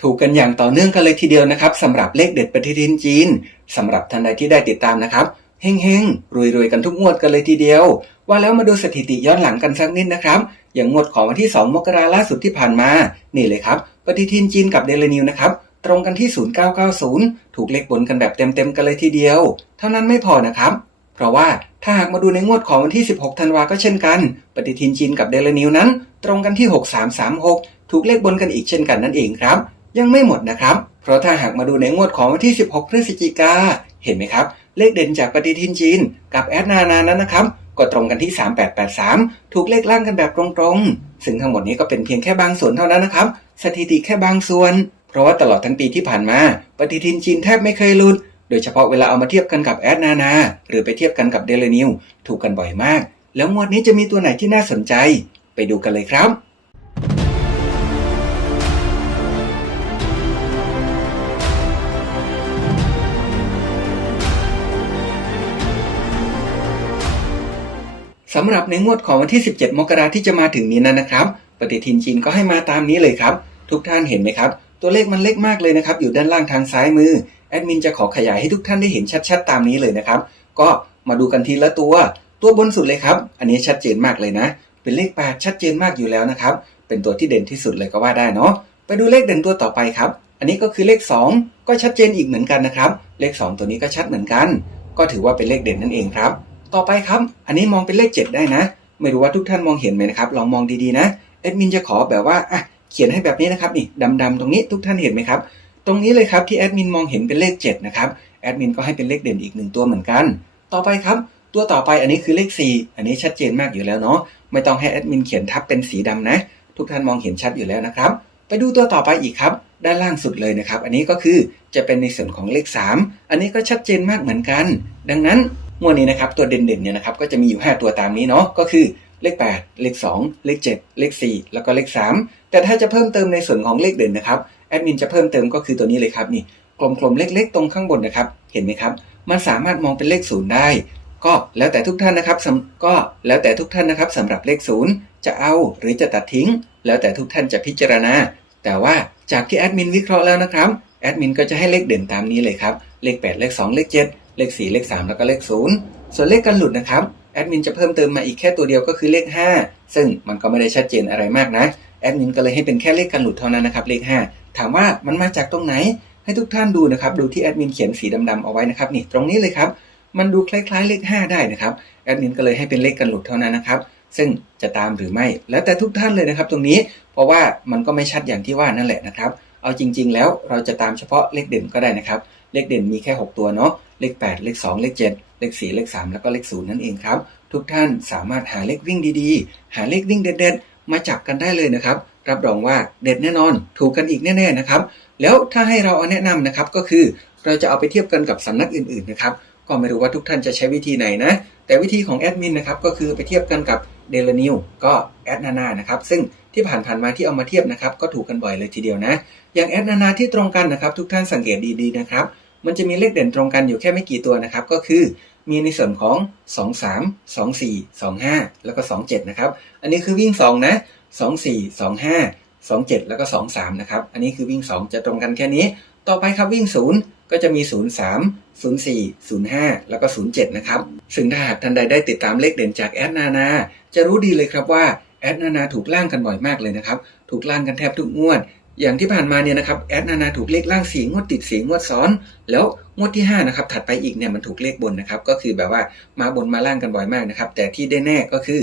ถูกกันอย่างต่อเนื่องกันเลยทีเดียวนะครับสำหรับเลขเด็ดปฏิทินจีนสำหรับท่านใดที่ได้ติดตามนะครับเฮงเฮงรวยรวยๆกันทุกงวดกันเลยทีเดียว ว่าแล้วมาดูสถิติย้อนหลังกันสักนิดนะครับ อย่างงวดของวันที่ 2 มกราล่าสุดที่ผ่านมา นี่เลยครับ ปฏิทินจีนกับเดลนิวนะครับ ตรงกันที่ 0990 ถูกเลขบนกันแบบเต็มๆกันเลยทีเดียว เท่านั้นไม่พอนะครับ เพราะว่าถ้าหากมาดูในงวดของวันที่ 16 ธันวาก็เช่นกัน ปฏิทินจีนกับเดลนิวนั้น ตรงกันที่ 6336 ถูกเลขบนกันอีกเช่นกันนั่นเองครับ ยังไม่หมดนะครับ เพราะถ้าหากมาดูในงวดของวันที่ 16 พฤศจิกา เห็นไหมครับ เลขเด่นจากปฏิทินจีน กับแอดนานานั้นนะครับ ก็ตรงกันที่ 3883 ถูกเลขล่างกันแบบตรงๆ ซึ่งทั้งหมดนี้ก็เป็นเพียงแค่บางส่วนเท่านั้นนะครับ สถิติแค่บางส่วน เพราะว่าตลอดทั้งปีที่ผ่านมา ปฏิทินจีนแทบไม่เคยหลุด โดยเฉพาะเวลาเอามาเทียบกันกับแอดนานา หรือไปเทียบกันกับเดลนิว ถูกกันบ่อยมาก แล้วงวดนี้จะมีตัวไหนที่น่าสนใจ ไปดูกันเลยครับ สำหรับในงวดของวันที่ 17 มกราที่จะมาถึงนี้นั้นนะครับ ปฏิทินจีนก็ให้มาตามนี้เลยครับ ทุกท่านเห็นไหมครับ ตัวเลขมันเล็กมากเลยนะครับ อยู่ด้านล่างทางซ้ายมือ แอดมินจะขอขยายให้ทุกท่านได้เห็นชัด ๆ ตามนี้เลยนะครับ ก็มาดูกันทีละตัว ตัวบนสุดเลยครับ อันนี้ชัดเจนมากเลยนะ เป็นเลข8ชัดเจนมากอยู่แล้วนะครับ เป็นตัวที่เด่นที่สุดเลยก็ว่าได้เนาะ ไปดูเลขเด่นตัวต่อไปครับ อันนี้ก็คือเลข 2 ก็ชัดเจนอีกเหมือนกันนะครับ เลข 2 ตัวนี้ก็ชัดเหมือนกัน ก็ถือว่าเป็นเลขเด่นนั่นเองครับ ต่อไปครับ อันนี้มองเป็นเลข 7 ได้นะ ไม่รู้ว่าทุกท่านมองเห็นไหมนะครับ ลองมองดีๆนะแอดมินจะขอแบบว่าอะเขียนให้แบบนี้นะครับนี่ดำๆตรงนี้ทุกท่านเห็นไหมครับ ตรงนี้เลยครับที่แอดมินมองเห็นเป็นเลข 7 นะครับแอดมินก็ให้เป็นเลขเด่นอีกหนึ่งตัวเหมือนกัน ต่อไปครับ ตัวต่อไปอันนี้คือเลข 4 อันนี้ชัดเจนมากอยู่แล้วเนาะไม่ต้องให้แอดมินเขียนทับเป็นสีดำนะ ทุกท่านมองเห็นชัดอยู่แล้วนะครับไปดูตัวต่อไปอีกครับ ด้านล่างสุดเลยนะครับ อันนี้ก็คือจะเป็นในส่วนของเลข 3 อันนี้ก็ชัดเจนมากเหมือนกัน ดังนั้น งวดนี้นะครับตัวเด่นๆเนี่ยนะครับก็จะมีอยู่ 5 ตัวตามนี้เนาะก็คือเลข 8 เลข 2 เลข 7 เลข 4 แล้วก็เลข 3 แต่ถ้าจะเพิ่มเติมในส่วนของเลขเด่นนะครับแอดมินจะเพิ่มเติมก็คือตัวนี้เลยครับนี่กลมๆเล็กๆ ตรงข้างบนนะครับ เห็นไหมครับ มันสามารถมองเป็นเลขศูนย์ได้ ก็แล้วแต่ทุกท่านนะครับก็แล้วแต่ทุกท่านนะครับสำหรับเลขศูนย์จะเอาหรือจะตัดทิ้ง แล้วแต่ทุกท่านจะพิจารณา แต่ว่าจากที่แอดมินวิเคราะห์แล้วนะครับแอดมินก็จะให้เลขเด่นตามนี้เลยครับเลข 8 เลข 2 เลข 7 เลข 4 เลข 3 แล้วก็เลข 0 ส่วนเลขกันหลุดนะครับแอดมินจะเพิ่มเติมมาอีกแค่ตัวเดียวก็คือเลข 5 ซึ่งมันก็ไม่ได้ชัดเจนอะไรมากนะแอดมินก็เลยให้เป็นแค่เลขกันหลุดเท่านั้นนะครับเลข 5 ถามว่ามันมาจากตรงไหน ให้ทุกท่านดูนะครับดูที่แอดมินเขียนสีดำๆเอาไว้นะครับนี่ตรงนี้เลยครับมันดูคล้ายๆเลข 5 ได้นะครับแอดมินก็เลยให้เป็นเลขกันหลุดเท่านั้นนะครับซึ่งจะตามหรือไม่ แล้วแต่ทุกท่านเลยนะครับตรงนี้เพราะว่ามันก็ไม่ชัดอย่างที่ว่านั่นแหละนะครับ เอาจริง ๆ แล้วเราจะตามเฉพาะเลขเด่นก็ได้นะครับ เลขเด่นมีแค่ 6 ตัวเนาะ เลข 8 เลข 2 เลข 7 เลข 4 เลข 3 แล้วก็เลข 0 นั่นเองครับ ทุกท่านสามารถหาเลขวิ่งดีๆ หาเลขวิ่งเด็ดๆ มาจับกันได้เลยนะครับ รับรองว่าเด็ดแน่นอน ถูกกันอีกแน่ๆนะครับ แล้วถ้าให้เราเอาแนะนำนะครับ ก็คือเราจะเอาไปเทียบกันกับสำนักอื่นๆนะครับ ก็ไม่รู้ว่าทุกท่านจะใช้วิธีไหนนะ แต่วิธีของแอดมินนะครับ ก็คือไปเทียบกันกับ เดลนิวก็แอดนานานะครับซึ่งที่ผ่านๆมาที่เอามาเทียบนะครับก็ถูกกันบ่อยเลยทีเดียวนะ อย่างแอดนานาที่ตรงกันนะครับทุกท่านสังเกตดีๆนะครับมันจะมีเลขเด่นตรงกันอยู่แค่ไม่กี่ตัวนะครับก็คือมีในส่วนของ 2 3 2 4 2 5 แล้วก็ 2 7 นะครับ อันนี้คือวิ่ง 2 นะ 2 4 2 5 2 7 แล้วก็ 2 3 นะครับ อันนี้คือวิ่ง 2 จะตรงกันแค่นี้ ต่อไปครับวิ่ง 0 ก็จะมี 0 3 0 4 0 5 แล้วก็ 0 7 นะครับซึ่งถ้าหากท่านใดได้ติดตามเลขเด่นจากแอดนานา จะรู้ดีเลยครับว่าแอดนานาถูกล่างกันบ่อยมากเลยนะครับ ถูกล่างกันแทบทุกงวด อย่างที่ผ่านมาเนี่ยนะครับแอดนานาถูกเลขล่างสีงวดติดสีงวดซ้อน แล้วงวดที่5นะครับถัดไปอีกเนี่ยมันถูกเลขบนนะครับ ก็คือแบบว่ามาบนมาล่างกันบ่อยมากนะครับ แต่ที่ได้แน่ก็คือ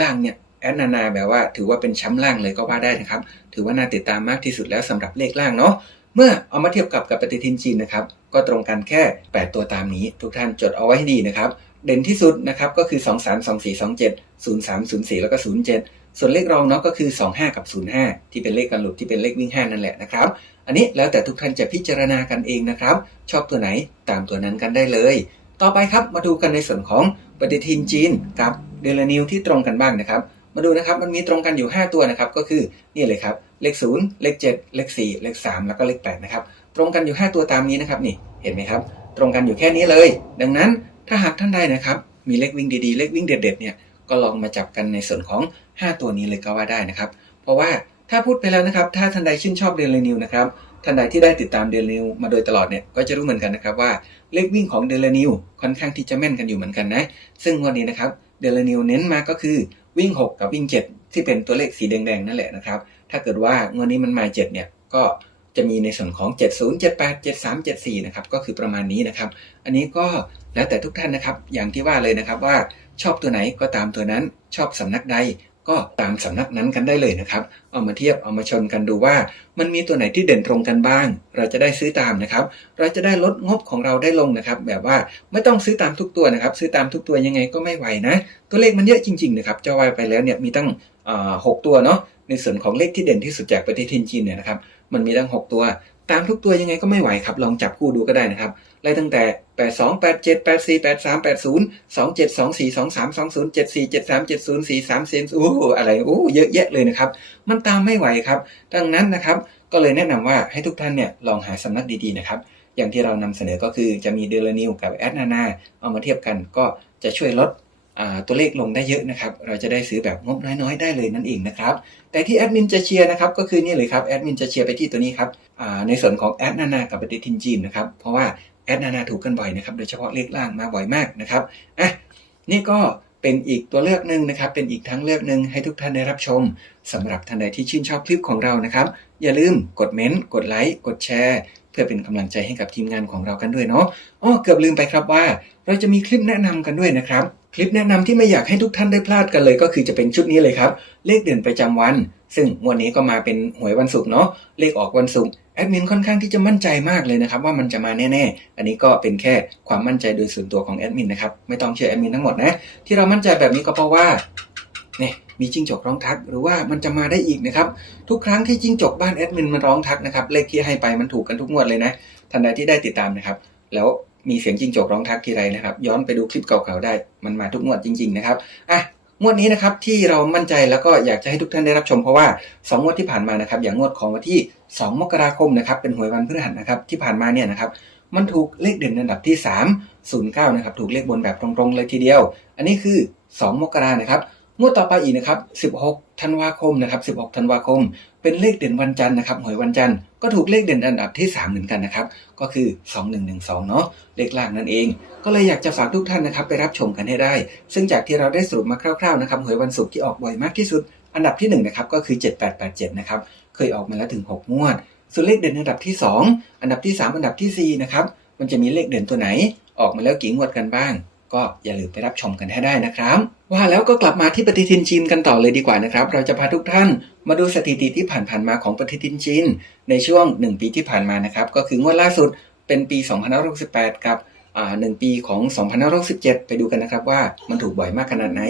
ล่างเนี่ยแอดนานาแบบว่าถือว่าเป็นแชมป์ล่างเลยก็ว่าได้นะครับ ถือว่าน่าติดตามมากที่สุดแล้วสำหรับเลขล่างเนาะ เมื่อเอามาเทียบกับกับปฏิทินจีนนะครับ ก็ตรงกันแค่ 8 ตัวตามนี้ ทุกท่านจดเอาไว้ให้ดีนะครับ เด่นที่สุดนะครับก็คือ 2 3 2 4 2 7 0 3 0 4 แล้วก็ 0 7 ส่วนเลขรองเนาะก็คือ 25 กับ 05 ที่เป็นเลขกันหลุดที่เป็นเลขวิ่ง 5 นั่นแหละนะครับ อันนี้แล้วแต่ทุกท่านจะพิจารณากันเองนะครับ ชอบตัวไหนตามตัวนั้นกันได้เลย ต่อไปครับมาดูกันในส่วนของปฏิทินจีนกับเดลนิวที่ตรงกันบ้างนะครับ มาดูนะครับมันมีตรงกันอยู่ 5 ตัวนะครับก็คือนี่เลยครับ เลข 0 เลข 7 เลข 4 เลข 3 แล้วก็เลข8นะครับตรงกันอยู่ 5 ตัวตามนี้นะครับนี่เห็นไหมครับ ตรงกันอยู่แค่นี้เลย ดังนั้นถ้าหากท่านใดนะครับ มีเลขวิ่งดีๆ เลขวิ่งเด็ดๆเนี่ยก็ลองมาจับกันในส่วนของ 5 ตัวนี้เลยก็ว่าได้นะครับ เพราะว่าถ้าพูดไปแล้วนะครับ ถ้าท่านใดชื่นชอบเดลนิวนะครับท่านใดที่ได้ติดตามเดลนิวมาโดยตลอดเนี่ยก็จะรู้เหมือนกันนะครับว่าเลขวิ่งของเดลนิวค่อนข้างที่จะแม่นกันอยู่เหมือนกันนะ ซึ่งวันนี้นะครับเดลนิวเน้นมาก็คือวิ่ง 6 กับวิ่ง 7 ที่เป็นตัวเลขสีแดงๆนั่นแหละนะครับ ถ้าเกิดว่างวดนี้มันมา7เนี่ยก็จะมีในส่วนของ 70 78 73 74 นะครับ ก็คือประมาณนี้นะครับ อันนี้ก็แล้วแต่ทุกท่านนะครับ อย่างที่ว่าเลยนะครับว่าชอบตัวไหนก็ตามตัวนั้น ชอบสำนักใดก็ตามสำนักนั้นกันได้เลยนะครับ เอามาเทียบเอามาชนกันดูว่า มันมีตัวไหนที่เด่นตรงกันบ้าง เราจะได้ซื้อตามนะครับ เราจะได้ลดงบของเราได้ลงนะครับ แบบว่าไม่ต้องซื้อตามทุกตัวนะครับ ซื้อตามทุกตัวยังไงก็ไม่ไหวนะ ตัวเลขมันเยอะจริง ๆ นะครับจะว่าไปแล้วเนี่ยมีตั้งหกตัวเนาะ ในส่วนของเลขที่เด่นที่สุดจากปฏิทินจีนเนี่ยนะครับมันมีตั้ง 6 ตัว ตามทุกตัวยังไงก็ไม่ไหวครับ ลองจับคู่ดูก็ได้นะครับไล่ตั้งแต่ 82 87 84 83 80 27 24 23 20 74 73 70 43เซนโอ้อะไรโอ้เยอะแยะเลยนะครับ มันตามไม่ไหวครับ ดังนั้นนะครับ ก็เลยแนะนำว่าให้ทุกท่านเนี่ยลองหาสำนักดีๆนะครับอย่างที่เรานำเสนอก็คือจะมีเดลนิวกับแอดนานาเอามาเทียบกันก็จะช่วยลด ตัวเลขลงได้เยอะนะครับ เราจะได้ซื้อแบบงบน้อยๆได้เลยนั่นเองนะครับ แต่ที่แอดมินจะเชียร์นะครับก็คือนี่เลยครับแอดมินจะเชียร์ไปที่ตัวนี้ครับในส่วนของแอดนานากับปฏิทินจีนนะครับ เพราะว่าแอดนานาถูกกันบ่อยนะครับโดยเฉพาะเลขล่างมาบ่อยมากนะครับอะนี่ก็เป็นอีกตัวเลือกหนึ่งนะครับ เป็นอีกทั้งเลือกหนึ่งให้ทุกท่านได้รับชมสำหรับท่านใดที่ชื่นชอบคลิปของเรานะครับ อย่าลืมกดเม้นต์กดไลค์กดแชร์ พื่อเป็นกำลังใจให้กับทีมงานของเรากันด้วยเนาะอ๋อเกือบลืมไปครับว่า เราจะมีคลิปแนะนำกันด้วยนะครับ คลิปแนะนำที่ไม่อยากให้ทุกท่านได้พลาดกันเลย ก็คือจะเป็นชุดนี้เลยครับ เลขเด่นประจำวัน ซึ่งวันนี้ก็มาเป็นหวยวันศุกร์เนาะเลขออกวันศุกร์แอดมินค่อนข้างที่จะมั่นใจมากเลยนะครับว่ามันจะมาแน่ๆ อันนี้ก็เป็นแค่ความมั่นใจโดยส่วนตัวของแอดมินนะครับไม่ต้องเชื่อแอดมินทั้งหมดนะที่เรามั่นใจแบบนี้ก็เพราะว่าเนี่ย มีจิ้งจกร้องทัก หรือว่ามันจะมาได้อีกนะครับทุกครั้งที่จิ้งจกบ้านแอดมินมันร้องทักนะครับเลขที่ให้ไปมันถูกกันทุกงวดเลยนะทันใดที่ได้ติดตามนะครับ แล้วมีเสียงจิ้งจกร้องทักทีไรนะครับ ย้อนไปดูคลิปเก่าๆได้ มันมาทุกงวดจริง ๆ นะครับอะงวดนี้นะครับที่เรามั่นใจแล้วก็อยากจะให้ทุกท่านได้รับชมเพราะว่า 2 งวดที่ผ่านมานะครับอย่างงวดของวันที่ 2 มกราคมนะครับเป็นหวยวันพฤหัสนะครับที่ผ่านมาเนี่ยนะครับมันถูกเลขเด่นอันดับที่ 3 09นะครับถูกเลขบนแบบตรงๆเลยทีเดียว อันนี้คือ 2 มกรานะครับ งวดต่อไปอีกนะครับ 16 ธันวาคมนะครับ 16 ธันวาคม เป็นเลขเด่นวันจันทร์นะครับหวยวันจันทร์ก็ถูกเลขเด่นอันดับที่ 3 เหมือนกันนะครับ ก็คือ 2112 เนาะเลขล่างนั่นเอง ก็เลยอยากจะฝากทุกท่านนะครับไปรับชมกันให้ได้ ซึ่งจากที่เราได้สรุปมาคร่าวๆนะครับหวยวันศุกร์ที่ออกบ่อยมากที่สุด อันดับที่1นะครับก็คือ 7887 นะครับ เคยออกมาแล้วถึง 6 งวด ส่วนเลขเด่นอันดับที่ 2 อันดับที่ 3 อันดับที่4นะครับ มันจะมีเลขเด่นตัวไหน ออกมาแล้วกี่งวดกันบ้าง ก็อย่าลืมไปรับชมกันให้ได้นะครับ ว่าแล้วก็กลับมาที่ปฏิทินจีนกันต่อเลยดีกว่านะครับ เราจะพาทุกท่านมาดูสถิติที่ผ่านๆมาของปฏิทินจีน ในช่วง 1 ปีที่ผ่านมานะครับ ก็คืองวดล่าสุดเป็นปี 2568 กับอ่า1ปีของ 2567 ไปดูกันนะครับว่ามันถูกบ่อยมากขนาดไหน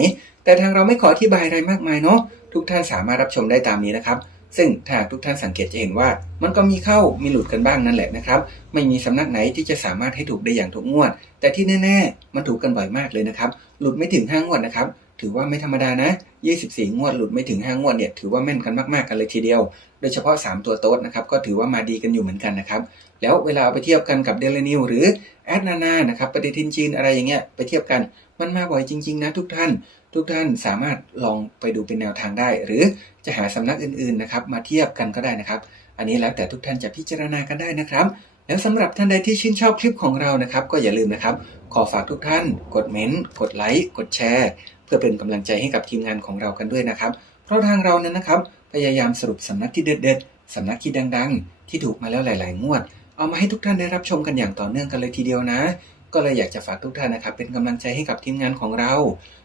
แต่ทางเราไม่ขออธิบายอะไรมากมายเนาะทุกท่านสามารถรับชมได้ตามนี้นะครับ ซึ่งถ้าทุกท่านสังเกตจะเห็นว่า มันก็มีเข้ามีหลุดกันบ้างนั่นแหละนะครับ ไม่มีสำนักไหนที่จะสามารถให้ถูกได้อย่างทุกงวด แต่ที่แน่ ๆ มันถูกกันบ่อยมากเลยนะครับ หลุดไม่ถึง5งวดนะครับ ถือว่าไม่ธรรมดานะ 24 งวดหลุดไม่ถึง5งวดเนี่ยถือว่าแม่นกันมากๆกันเลยทีเดียว โดยเฉพาะ 3 ตัวโต๊ดนะครับก็ถือว่ามาดีกันอยู่เหมือนกันนะครับ แล้วเวลาเอาไปเทียบกันกับเดลนิวหรือแอดนานานะครับปฏิทินจีนอะไรอย่างเงี้ยไปเทียบกันมันมาบ่อยจริงๆนะทุกท่าน ทุกท่านสามารถลองไปดูเป็นแนวทางได้ หรือจะหาสำนักอื่นๆนะครับมาเทียบกันก็ได้นะครับ อันนี้แล้วแต่ทุกท่านจะพิจารณากันได้นะครับ แล้วสำหรับท่านใดที่ชื่นชอบคลิปของเรานะครับ ก็อย่าลืมนะครับ ขอฝากทุกท่าน กดเม้นต์กดไลค์กดแชร์ เพื่อเป็นกำลังใจให้กับทีมงานของเรากันด้วยนะครับ เพราะทางเรานั้นนะครับพยายามสรุปสำนักที่เด็ดๆสำนักที่ดังๆ ที่ถูกมาแล้วหลาย ๆ งวด เอามาให้ทุกท่านได้รับชมกันอย่างต่อเนื่องกันเลยทีเดียวนะ ก็เลยอยากจะฝากทุกท่านนะครับ เป็นกำลังใจให้กับทีมงานของเรา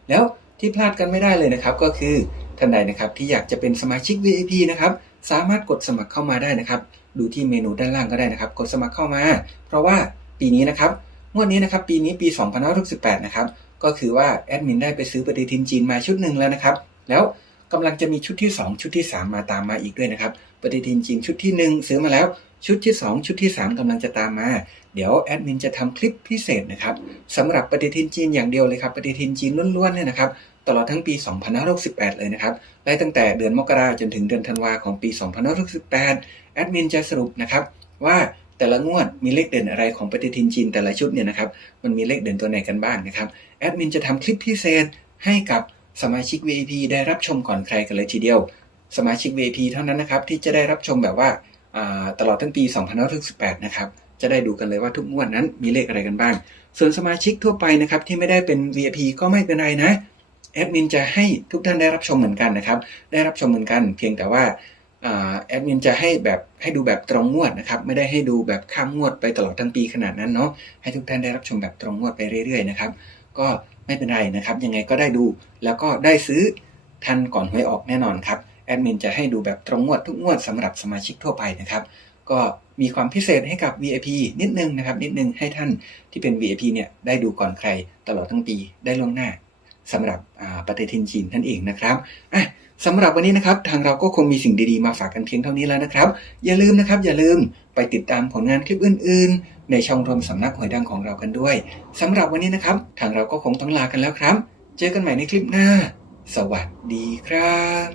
แล้วที่พลาดกันไม่ได้เลยนะครับก็คือท่านใดนะครับที่อยากจะเป็นสมาชิก VIP นะครับสามารถกดสมัครเข้ามาได้นะครับ ดูที่เมนูด้านล่างก็ได้นะครับ กดสมัครเข้ามา เพราะว่าปีนี้นะครับงวดนี้นะครับปีนี้ปี2568นะครับก็คือว่าแอดมินได้ไปซื้อปฏิทินจีนมาชุดหนึ่งแล้วนะครับ แล้วกำลังจะมีชุดที่ 2 ชุดที่ 3 มาตามมาอีกด้วยนะครับ ปฏิทินจีนชุดที่ 1 ซื้อมาแล้วชุดที่ 2 ชุดที่ 3กำลังจะตามมา เดี๋ยวแอดมินจะทำคลิปพิเศษนะครับสำหรับปฏิทินจีนอย่างเดียวเลยครับ ปฏิทินจีนล้วนๆเนี่ยนะครับตลอดทั้งปี 2568 เลยนะครับไล่ตั้งแต่เดือนมกราจนถึงเดือนธันวาของปี 2568 แอดมินจะสรุปนะครับว่าแต่ละงวดมีเลขเด่นอะไรของปฏิทินจีนแต่ละชุดเนี่ยนะครับ มันมีเลขเด่นตัวไหนกันบ้างนะครับ แอดมินจะทำคลิปพิเศษให้กับสมาชิก VIP ได้รับชมก่อนใครกันเลยทีเดียว สมาชิก VIP เท่านั้นนะครับ ที่จะได้รับชมแบบว่าตลอดทั้งปี 2568 นะครับ จะได้ดูกันเลยว่าทุกงวดนั้นมีเลขอะไรกันบ้าง ส่วนสมาชิกทั่วไปนะครับที่ไม่ได้เป็น VIP ก็ไม่เป็นไรนะแอดมินจะให้ทุกท่านได้รับชมเหมือนกันนะครับ ได้รับชมเหมือนกัน เพียงแต่ว่าอ่าแอดมินจะให้แบบให้ดูแบบตรงงวดนะครับ ไม่ได้ให้ดูแบบข้ามงวดไปตลอดทั้งปีขนาดนั้นเนาะ ให้ทุกท่านได้รับชมแบบตรงงวดไปเรื่อยๆนะครับ ก็ไม่เป็นไรนะครับ ยังไงก็ได้ดู แล้วก็ได้ซื้อทันก่อนหวยออกแน่นอนครับ แอดมินจะให้ดูแบบตรงงวดทุกงวดสำหรับสมาชิกทั่วไปนะครับ ก็มีความพิเศษให้กับ VIP นิดนึงนะครับ นิดนึงให้ท่านที่เป็น VIP เนี่ยได้ดูก่อนใครตลอดทั้งปีได้ล่วงหน้าสำหรับปฏิทินจีนนั่นเองนะครับอะสำหรับวันนี้นะครับ ทางเราก็คงมีสิ่งดีๆมาฝากกันเพียงเท่านี้แล้วนะครับ อย่าลืมนะครับ อย่าลืมไปติดตามผลงานคลิปอื่น ๆ ในช่องรวมสำนักหวยดังของเรากันด้วยสำหรับวันนี้นะครับ ทางเราก็คงต้องลากันแล้วครับ เจอกันใหม่ในคลิปหน้า สวัสดีครับ